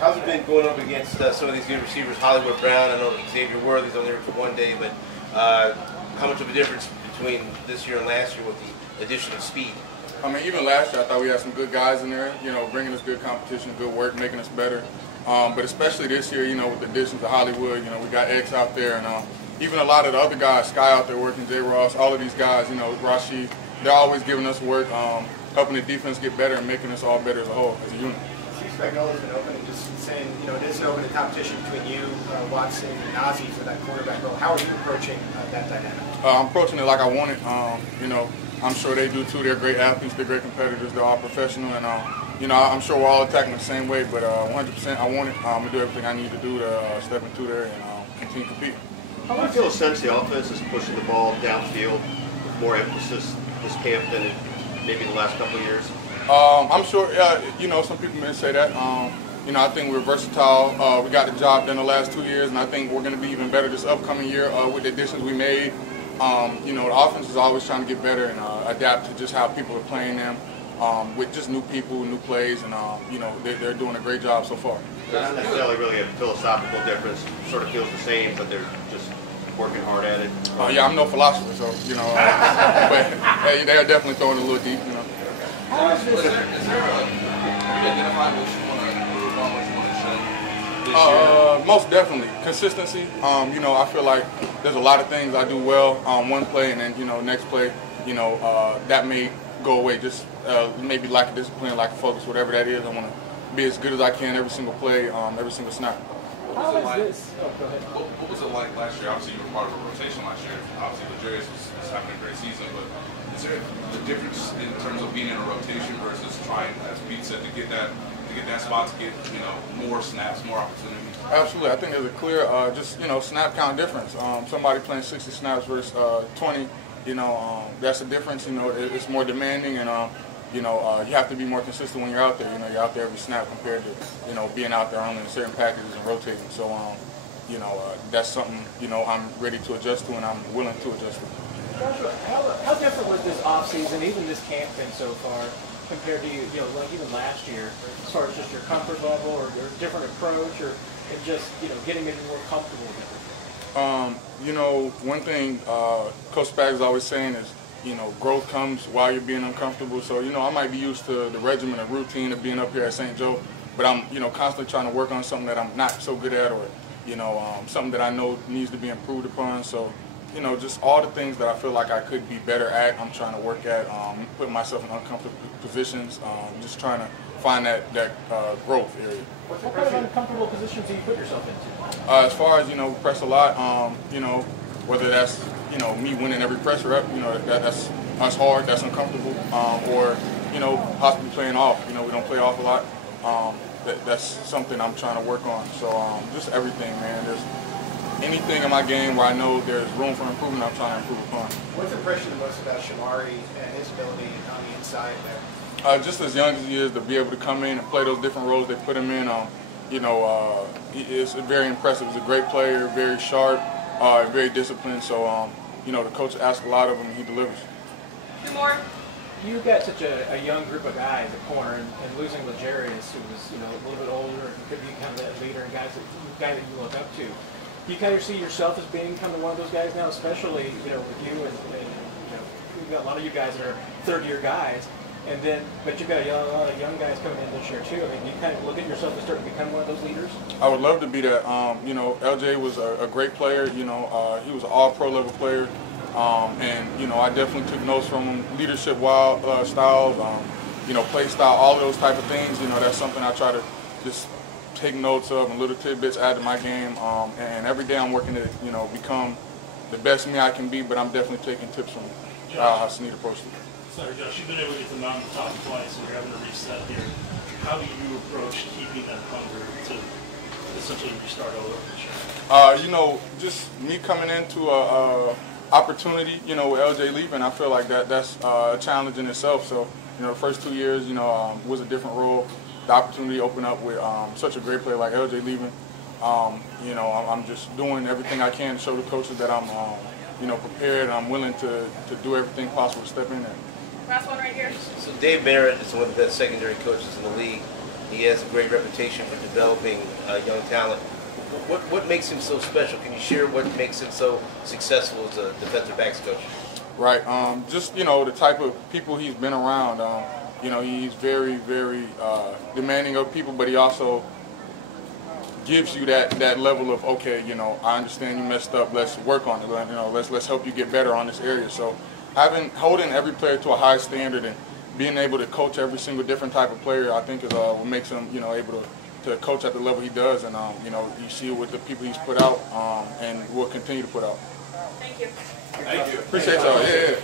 How's it been going up against some of these good receivers? Hollywood Brown, I know Xavier Worthy's only here for 1 day, but how much of a difference between this year and last year with the addition of speed? I mean, even last year I thought we had some good guys in there, you know, bringing us good competition, good work, making us better. But especially this year, you know, with the additions of Hollywood, you know, we got X out there, and even a lot of the other guys, Sky out there working, J. Ross, all of these guys, you know, Rashid, they're always giving us work, helping the defense get better and making us all better as a whole, as a unit. Steve Spagnuolo's been open and just saying, you know, it is an open competition between you, Watson, and Nazeeh for that quarterback role. How are you approaching that dynamic? I'm approaching it like I want it. You know, I'm sure they do too. They're great athletes. They're great competitors. They're all professional, and you know, I'm sure we're all attacking the same way. But 100%, I want it. I'm gonna do everything I need to do to step into there and continue to compete. How do you feel a sense the offense is pushing the ball downfield with more emphasis this camp than it maybe the last couple of years? I'm sure, you know, some people may say that. You know, I think we're versatile. We got the job done the last 2 years, and I think we're going to be even better this upcoming year with the additions we made. You know, the offense is always trying to get better and adapt to just how people are playing them with just new people, new plays, and, you know, they're doing a great job so far. They're not necessarily really a philosophical difference. It sort of feels the same, but they're just working hard at it. Yeah, I'm no philosopher, so, you know, but hey, they're definitely throwing a little deep, you know. Is there you identify what you want to improve on, what you want to shed this year? Most definitely. Consistency. You know, I feel like there's a lot of things I do well on one play, and then, you know, next play, you know, that may go away. Just maybe lack of discipline, lack of focus, whatever that is. I want to be as good as I can every single play, every single snap. What was it like? What was it like last year? Obviously, you were part of a rotation last year. Obviously, L'Jarius was having a great season, but is there a difference in terms of being in a rotation versus trying, as Pete said, to get that spot, to get, you know, more snaps, more opportunities? Absolutely, I think there's a clear, just, you know, snap count difference. Somebody playing 60 snaps versus 20, you know, that's a difference. You know, it's more demanding, and you know, you have to be more consistent when you're out there. You know, you're out there every snap compared to, you know, being out there only in certain packages and rotating. So, you know, that's something, you know, I'm ready to adjust to, and I'm willing to adjust to. Joshua, how different was this offseason, even this camp been so far, compared to you know, like even last year, as far as just your comfort level or your different approach, or just, you know, getting maybe more comfortable with everything? You know, one thing Coach Spags is always saying is, you know, growth comes while you're being uncomfortable. So, you know, I might be used to the regimen, of routine of being up here at St. Joe, but I'm, you know, constantly trying to work on something that I'm not so good at, or, you know, something that I know needs to be improved upon. So, you know, just all the things that I feel like I could be better at, I'm trying to work at, putting myself in uncomfortable positions, just trying to find that growth area. What kind of uncomfortable positions do you put yourself into? As far as, you know, press a lot, you know, whether that's, you know, me winning every press rep, you know, that's hard, that's uncomfortable, or, you know, possibly playing off. You know, we don't play off a lot. That's something I'm trying to work on. So just everything, man. There's anything in my game where I know there's room for improvement, I'm trying to improve upon. What's impressed you the most about Shamari and his ability on the inside there? Just as young as he is, to be able to come in and play those different roles they put him in, you know, it's very impressive. He's a great player, very sharp, very disciplined. So, you know, the coach asks a lot of him, and he delivers. Two more. You got such a young group of guys at corner, and losing L'Jarius, who was, you know, a little bit older and could be kind of that leader and guy that you look up to. Do you kind of see yourself as being kind of one of those guys now, especially, you know, with you and you know, we've got a lot of you guys that are third-year guys, and then, but you've got a lot of young guys coming in this year too. I mean, do you kind of look at yourself as starting to become one of those leaders? I would love to be that. You know, LJ was a great player. You know, he was an all-pro level player, and you know, I definitely took notes from him. Leadership, styles, you know, play style, all of those type of things. You know, that's something I try to just take notes of and little tidbits add to my game. And every day I'm working to, you know, become the best me I can be. But I'm definitely taking tips from how Snead approached it. Sorry, Josh, you've been able to get the mountain top twice, and you're having to reset here. How do you approach keeping that hunger to essentially restart all over this year? You know, just me coming into a opportunity, you know, with LJ leaving, I feel like that's a challenge in itself. So, you know, the first 2 years, you know, was a different role. The opportunity opened up with such a great player like LJ leaving. You know, I'm just doing everything I can to show the coaches that I'm, you know, prepared and I'm willing to do everything possible to step in there. Last one right here. So Dave Barrett is one of the best secondary coaches in the league. He has a great reputation for developing young talent. What makes him so special? Can you share what makes him so successful as a defensive backs coach? Right. Just, you know, the type of people he's been around. You know, he's very, very demanding of people, but he also gives you that level of, okay, you know, I understand you messed up. Let's work on it. You know, let's help you get better on this area. So holding every player to a high standard and being able to coach every single different type of player, I think is what makes him, you know, able to coach at the level he does. And you know, you see it with the people he's put out and will continue to put out. Thank you. Thank you. Appreciate y'all. Yeah.